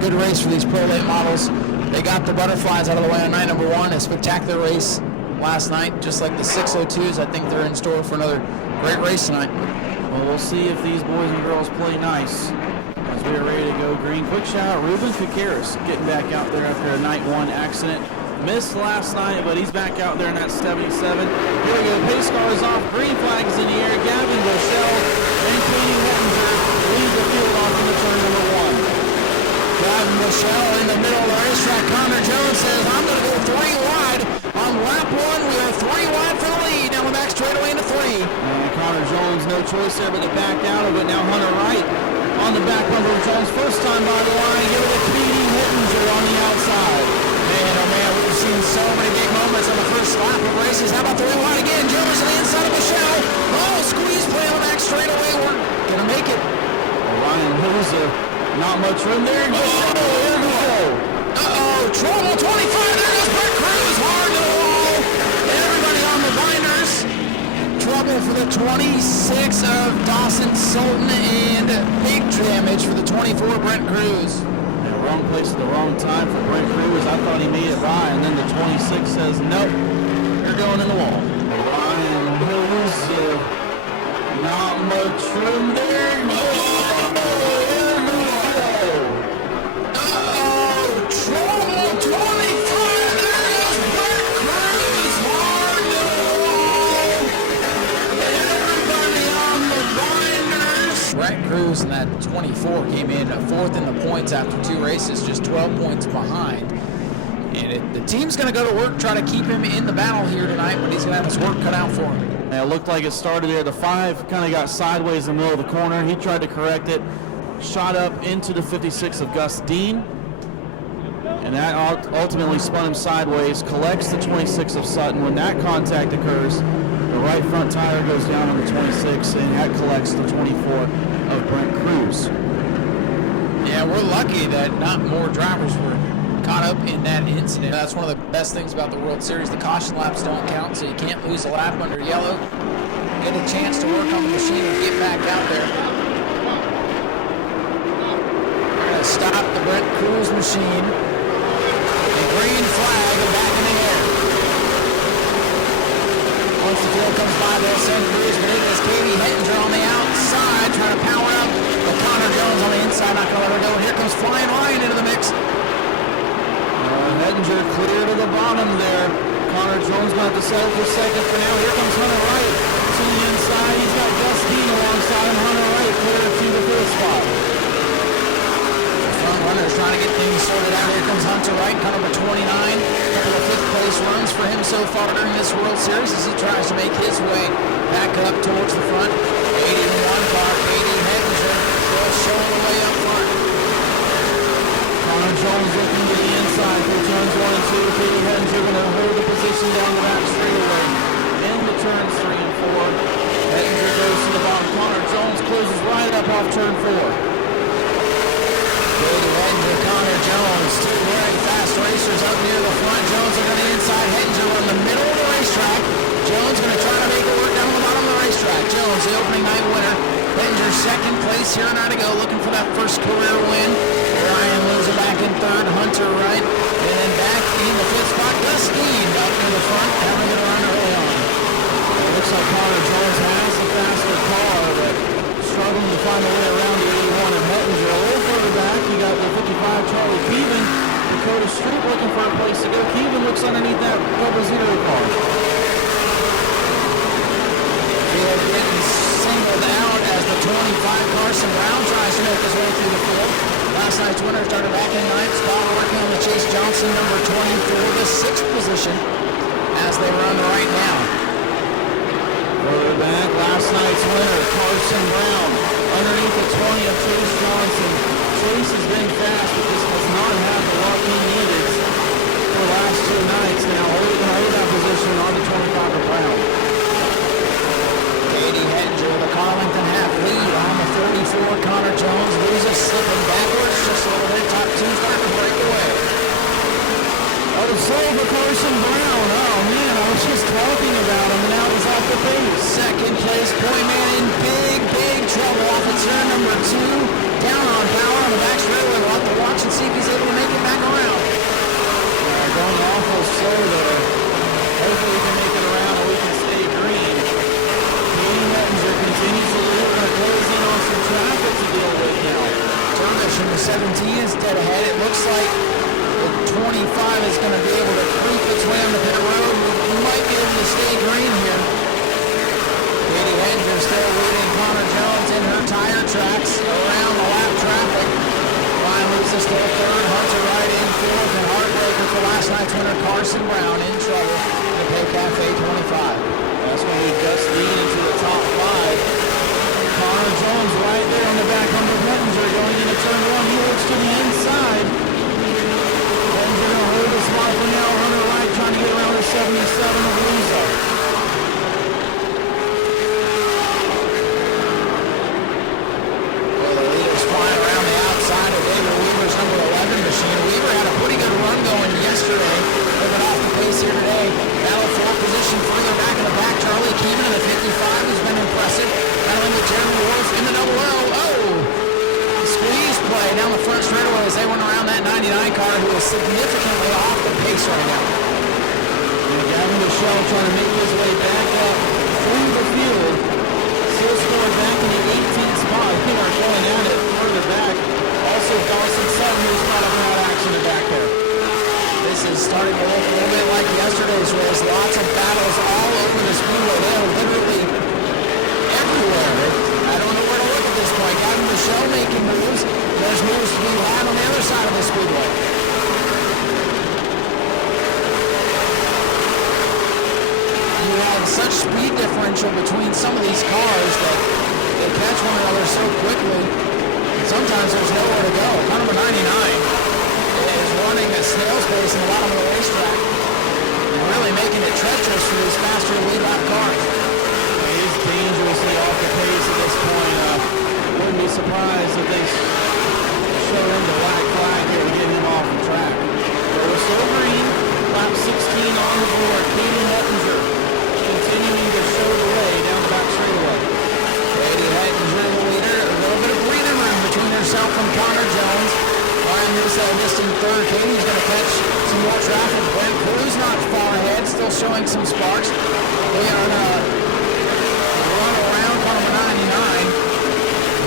good race for these Pro Late models. They got the butterflies out of the way on night number 1. A spectacular race last night, just like the 602s. I think they're in store for another great race tonight. Well, we'll see if these boys and girls play nice as we are ready to go green. Quick shout out Ruben Ficaris getting back out there after a night 1 accident. Missed last night, but he's back out there in that 77. Here we go. Pace car is off. Green flag is in the air. Gavin Rochelle and Katie Hettinger lead the field off in the turn number 1. Gavin Rochelle in the middle of the racetrack. Connor Jones says, I'm going to go 3 wide. On lap 1, we are 3 wide for the lead. Now we're back straight away into 3. And Connor Jones, no choice there but to back out of it. Now Hunter Wright on the back bumper of Jones. First time by the line. Give it to Katie Hettinger on the outside. Man, oh man, we've seen so many big moments on the first lap of races. How about the 3 wide again? Jones on the inside of Michelle. Oh, squeeze play on the back straight away. We're going to make it. Ryan Hilza, not much room there. Here we go. Uh-oh, trouble, 25. There goes Brett Cruz, hard to the wall. Everybody on the binders. Trouble for the 26 of Dawson Sultan and big damage for the 24 Brent Cruz. Wrong place at the wrong time for Brent Cruz. I thought he made it by, and then the 26 says, nope, you're going in the wall. Ryan Hills, not much room there. Uh-oh, trouble, 25. There goes Brent Cruz, hard to the wall. Everybody on the binders. Brent Cruz and that 24 came in 4th in the points after 2 races, just 12 points behind. And the team's going to go to work, try to keep him in the battle here tonight, but he's going to have his work cut out for him. Yeah, it looked like it started there. The 5 kind of got sideways in the middle of the corner. He tried to correct it, shot up into the 56 of Gus Dean, and that ultimately spun him sideways, collects the 26 of Sutton. When that contact occurs, the right front tire goes down on the 26, and that collects the 24 of Brent Cruz. Yeah, we're lucky that not more drivers were caught up in that incident. That's one of the best things about the World Series. The caution laps don't count, so you can't lose a lap under yellow. Get a chance to work on the machine and get back out there. We're going to stop the Brent Cruz machine. The green flag and back in the air. Once the field comes by, they'll send Cruz, but it is Katie Hettinger on the outside trying to power up. But Connor Jones on the inside, not going to let her go. Here comes Flying Ryan into the mix. Hettinger clear to the bottom there. Connor Jones going to have to settle for second for now. Here comes Hunter Wright to the inside. He's got Gus Dean alongside him. Hunter Wright clear to the 5th spot. The front runner's trying to get things sorted out. Here comes Hunter Wright, car number 29. A couple of 5th place runs for him so far during this World Series as he tries to make his way back up towards the front. 81 car, Katie Hettinger still showing the way up front. Connor Jones looking to the inside for turns 1 and 2. Katie Hettinger going to hold the position down the back straightaway into turns 3 and 4. Hettinger goes to the bottom. Connor Jones closes right up off turn 4. Katie Hettinger, Connor Jones, 2 very fast racers up near the front. Jones on the inside, Hettinger in the middle of the racetrack. Jones going to try to make it work down the bottom of the racetrack. Jones, the opening night winner. Hettinger second place here a night ago, looking for that first career win. Ryan Loza back in 3rd, Hunter Wright, and then back in the 5th spot, Gus Dean up near the front, having it run early on. It looks like Connor Jones has the faster car, but struggling to find a way around the 81 of Hettinger. A little further back, you got the 55 Charlie Keevan, Dakota Street looking for a place to go. Keevan looks underneath that Cobra Zero car. Field getting singled out as the 25 Carson Brown tries to make his way through the field. Last night's winner started back in 9th spot, working on the Chase Johnson number 24, the 6th position as they run right now. Further back, last night's winner, Carson Brown, underneath the 20 of Chase Johnson. Chase has been fast, but just does not have the luck he needed for the last 2 nights. Now holding that position on the 25 of Brown. Katie Hettinger, the Carlington half lead on the 34. Connor Jones loses, slipping backwards just a little bit. Top 2 starting to break away. Oh, the soul for Carson Brown. Oh, man, I was just talking about him, and now he's off the pace. Second place, Boy Man in big trouble off of turn number 2. Down on power on the back straightaway. We'll have to watch and see if he Number 17 is dead ahead. It looks like the 25 is going to be able to creep its way on the pit road. We might be able to stay green here. Katie Hettinger still leading Connor Jones in her tire tracks around the lap traffic. Ryan Lewis is still third. Hunter Wright in fourth. And heartbreaker for last night's winner, Carson Brown, in trouble in the Pay Cafe 25. That's when we just lead into the top 5. Connor Jones right there on the back under Hettinger going into turn 1. He looks to the inside. Hettinger going to hold the spot for now. Hunter Wright trying to get around the 77 of Luzo. Well, the leader's flying around the outside of David Weaver's number 11 machine. Weaver had a pretty good run going yesterday. Living off the pace here today. Battle for position further back in the back. Charlie Keevan in the 55 has been impressive. Battling with Jeremy Wolf in the double O. Oh! Squeeze play down the front straightaway as they went around that 99 car who is significantly off the pace right now. And Gavin Michelle trying to make his way back up through the field. Still scoring back in the 18th spot. They are going at it further back. Also Dawson Sutton who's caught up in that action back there. This is starting to look a little bit like yesterday's race. Lots of battles all over the speedway. They are literally everywhere. I don't know where to look at this point. Gavin Michelle making moves. There's moves to be had on the other side of the speedway. You have such speed differential between some of these cars that they catch one another so quickly. And sometimes there's nowhere to go. Car number 99 is running at snail's pace in the bottom of the racetrack and really making it treacherous for these faster lead lap cars. He's dangerously off the pace at this point. Wouldn't be surprised if they show him the black flag here to get him off the track. But we're still green. Lap 16 on the board. Katie Hettinger continuing to show the way down the back straightaway. Katie Hettinger, the leader. A little bit of breathing room between herself and Connor Jones. Ryan Musa just in third. Katie's going to catch some more traffic. Brent Cruz not far ahead, still showing some sparks. They are going to run around car number 99.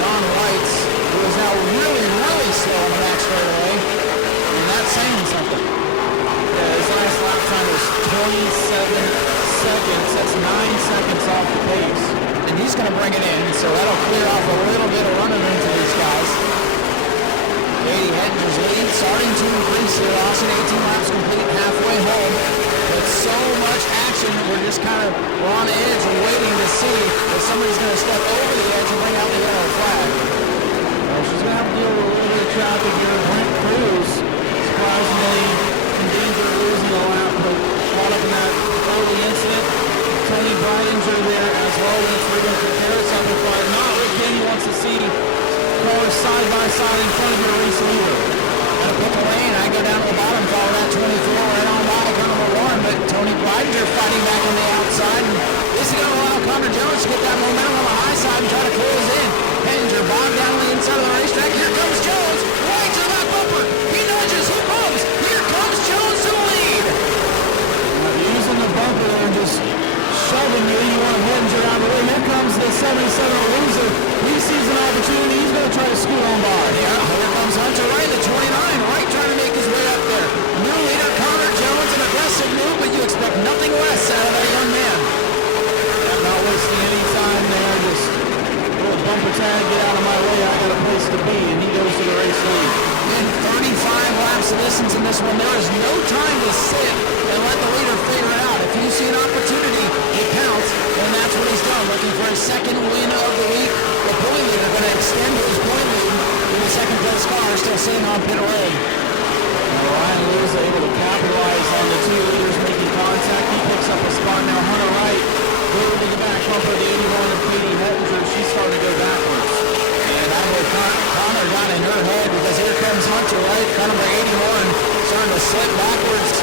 Don Whites, who is now really, really slow on the back straightaway. And that's saying something. Yeah, his last lap time was 27 seconds. That's 9 seconds off the pace. And he's going to bring it in, so that'll clear off a little bit of running room for these guys. Katie Hettinger's lead starting to increase here. Austin 18 laps complete, halfway home. But so much action, we're just kind of on the edge and waiting to see if somebody's going to step over the edge and bring out the yellow flag. Well, she's going to have to deal with a little bit of traffic here. Brent Cruz, surprisingly, in danger of losing a lap, but caught up in that early incident. Tony Breidinger there as well. That's Ruben Contreras up in front. Not Rick Denny wants to see cars side by side in front of your race leader. Gotta pick a lane. I go down to the bottom, follow that 24 right on by car number 1, but Tony Breidinger fighting back on the outside. And this is going to allow Connor Jones to get that momentum on the high side and try to close in. Hettinger bobbed down on the inside of the racetrack. Here comes Jones, right to the back bumper. He nudges, he bumps. Here comes Jones to the lead. Using the bumper there and just shoving you. You want Hettinger out of the way. Here comes the 77 loser. He sees an opportunity. He's going to try to scoot on by. Yeah, here comes Hunter Wright, the 29, right trying to make his way up there. New leader Connor Jones, an aggressive move, but you expect nothing less out of that young man. I'm not wasting any time there. Just a little bumper tag, get out of my way. I got a place to be, and he goes to the race lead. In 35 laps of distance in this one, there is no time to sit and let the leader figure it out. If you see an opportunity, it counts, and that's what he's done. Looking for his second win of the week. The point leader going to extend his point lead with the second place car still sitting on pit road. Ryan Lewis able to capitalize on the two leaders making contact. He picks up a spot now. Hunter Wright over to the back bumper. The 81 of Katie Hettinger. She's starting to go backwards. And that way Connor got in her head because here comes Hunter Wright, car number 81, starting to slip backwards.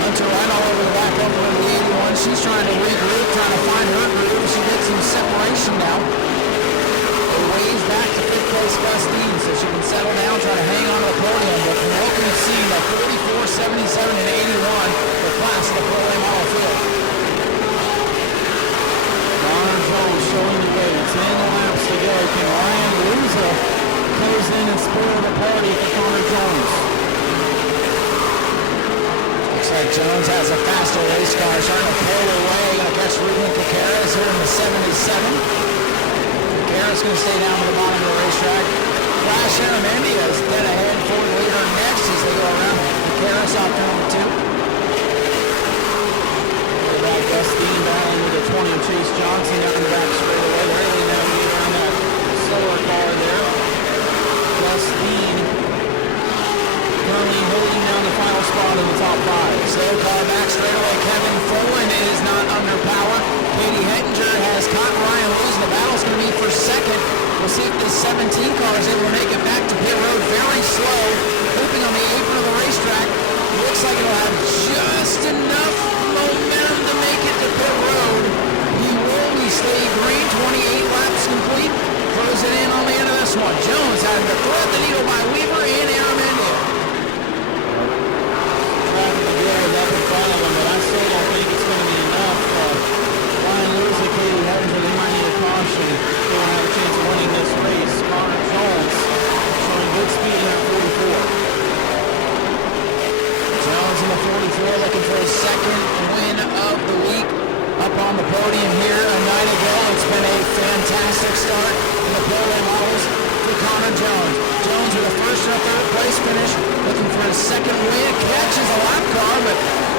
Hunter Wright all over the back bumper of the 81. She's trying to regroup, trying to find her groove. She gets some separation now. A ways back to fifth place Gus Dean, so she can settle down, try to hang Jones has a faster race car, starting to pull away. Going to catch Ruben Caceres here in the 77. Caceres going to stay down to the bottom of the racetrack. Flash Aramendi is dead ahead. Ford leader next as they go around. Caceres off turn number 2. Back Dustin battling with the 20 of Chase Johnson down the back straightaway. Really navigate around that slower car there. Dustin currently holding down the final spot in the top 5. Slow car back straightaway. Kevin Folan is not under power. Katie Hettinger has caught Ryan Lewis. The battle's going to be for second. We'll see if this 17 car is able to make it back to pit road very slow. Hoping on the apron of the racetrack. Looks like it'll have just enough momentum to make it to pit road. He will stay green. 28 laps complete. Throws it in on the end of this one. Jones having to thread the needle by Weaver and Aramendi. Traffic to deal with up in front of him, but I still don't think it's going to be enough. Ryan Lewis and Katie Hettinger, they might need a caution. They won't have a chance of winning this race. Connor Jones showing good speed in that 44. Jones in the 44 looking for his second win of the week. Up on the podium here a night ago. It's been a fantastic start in the Speedway models for Connor Jones. Jones with a first and a third place finish, looking for his second win. Catches a lap car, but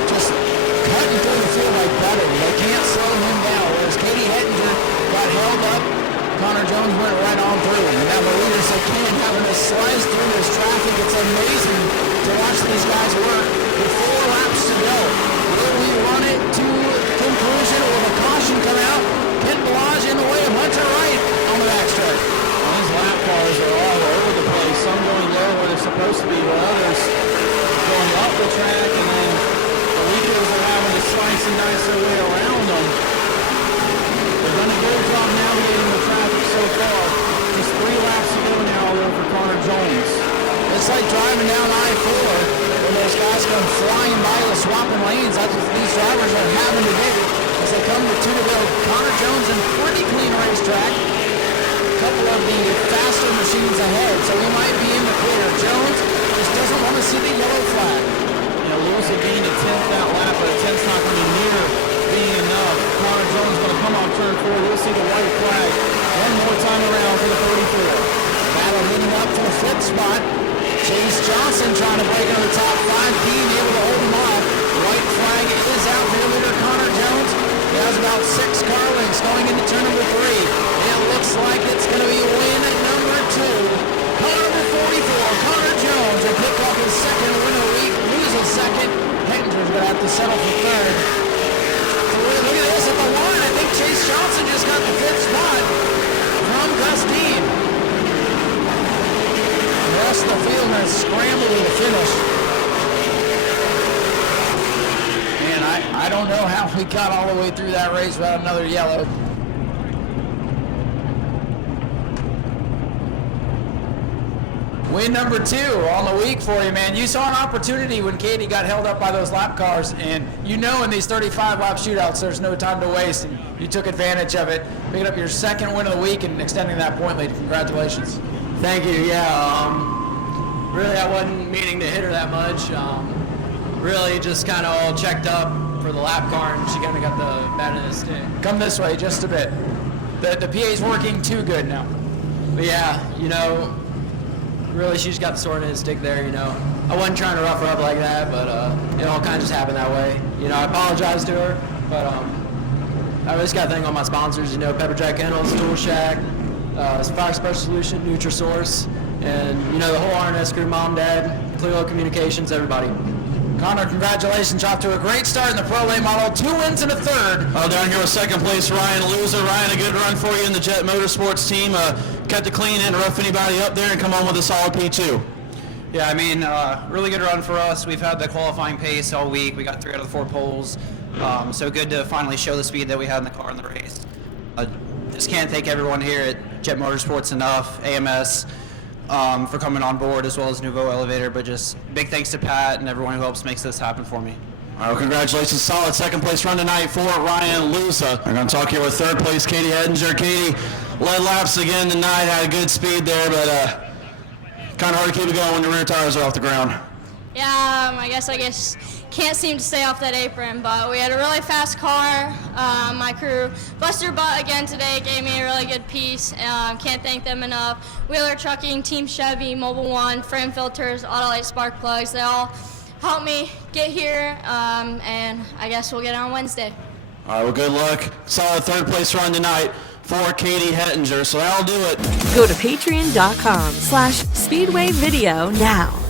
just cutting through the field like butter. They can't slow him down. Whereas Katie Hettinger got held up, Connor Jones went right on through. And now the leaders again having to slice through this traffic. It's amazing to watch these guys work with 4 laps to go. Will we run it to conclusion or will a caution come out? Ken Balaj in the way of Hunter Wright on the backstretch. These lap cars are all over the place. Some going low where they're supposed to be, while others going up the track, and then the leaders are having to slice and dice their way around them. They've done a good job navigating the traffic so far. Just 3 laps to go now though for Connor Jones. It's like driving down I-4 when those guys come flying by with swapping lanes. That's what these drivers are having to do as they come to Tuebok. Connor Jones in pretty clean racetrack. A couple of the faster machines ahead, so we might be in the clear. Jones just doesn't want to see the yellow flag. You know, Lewis had gained a 10th that lap, but a 10th's not going to be near being enough. Connor Jones going to come off turn 4. We'll see the white flag one more time around for the 34. Battle heading up for the 5th spot. Chase Johnson trying to break into the top 5, being able to hold him off. White flag is out for leader Connor Jones. He has about 6 car lengths going into turn number 3. It looks like it's going to be win number 2. Car number 44, Connor Jones will pick up his second win of the week, lose a second. Hettinger's going to have to settle for 3rd. So look at this at the line. I think Chase Johnson just got the 5th spot from Gus Dean. The rest of the field has scrambled to the finish. Man, I don't know how we got all the way through that race without another yellow. Win number 2 on the week for you, man. You saw an opportunity when Katie got held up by those lap cars, and you know in these 35-lap shootouts there's no time to waste, and you took advantage of it, picking up your second win of the week and extending that point lead. Congratulations. Thank you. Yeah, really I wasn't meaning to hit her that much. Really just kind of all checked up for the lap car, and she kind of got the bad end of the stick. Come this way just a bit. The PA's working too good now. But yeah, you know, really she just got the sword in his stick there, you know. I wasn't trying to rough her up like that, but it all kind of just happened that way. You know, I apologize to her, but I just got to thank all my sponsors, you know, Pepper Jack Kennels, Tool Shack, Fire Special Solution, Nutrisource, and, you know, the whole RNS crew, Mom, Dad, Clearlow Communications, everybody. Connor, congratulations. Off to a great start in the Pro Late Model. 2 wins and a 3rd. Oh, down here with 2nd place, Ryan Loser. Ryan, a good run for you in the Jet Motorsports team. Kept it clean, didn't rough anybody up there, and come on with a solid P2. Yeah, I mean, really good run for us. We've had the qualifying pace all week. We got 3 out of the 4 poles. So good to finally show the speed that we had in the car in the race. Just can't thank everyone here at Jet Motorsports enough, AMS, for coming on board, as well as Nouveau Elevator, but just big thanks to Pat and everyone who helps makes this happen for me. All right, well, congratulations. Solid 2nd place run tonight for Ryan Lusa. I'm going to talk here with 3rd place, Katie Hettinger. Katie led laps again tonight, had a good speed there, but kind of hard to keep it going when the rear tires are off the ground. Yeah, I guess can't seem to stay off that apron, but we had a really fast car. My crew busted their butt again today, gave me a really good piece. Can't thank them enough. Wheeler Trucking, Team Chevy, Mobile One, Frame Filters, Autolite Spark Plugs, they all helped me get here, and I guess we'll get it on Wednesday. All right, well, good luck. Solid third place run tonight for Katie Hettinger, so that'll do it. Go to patreon.com/Speedway Video now.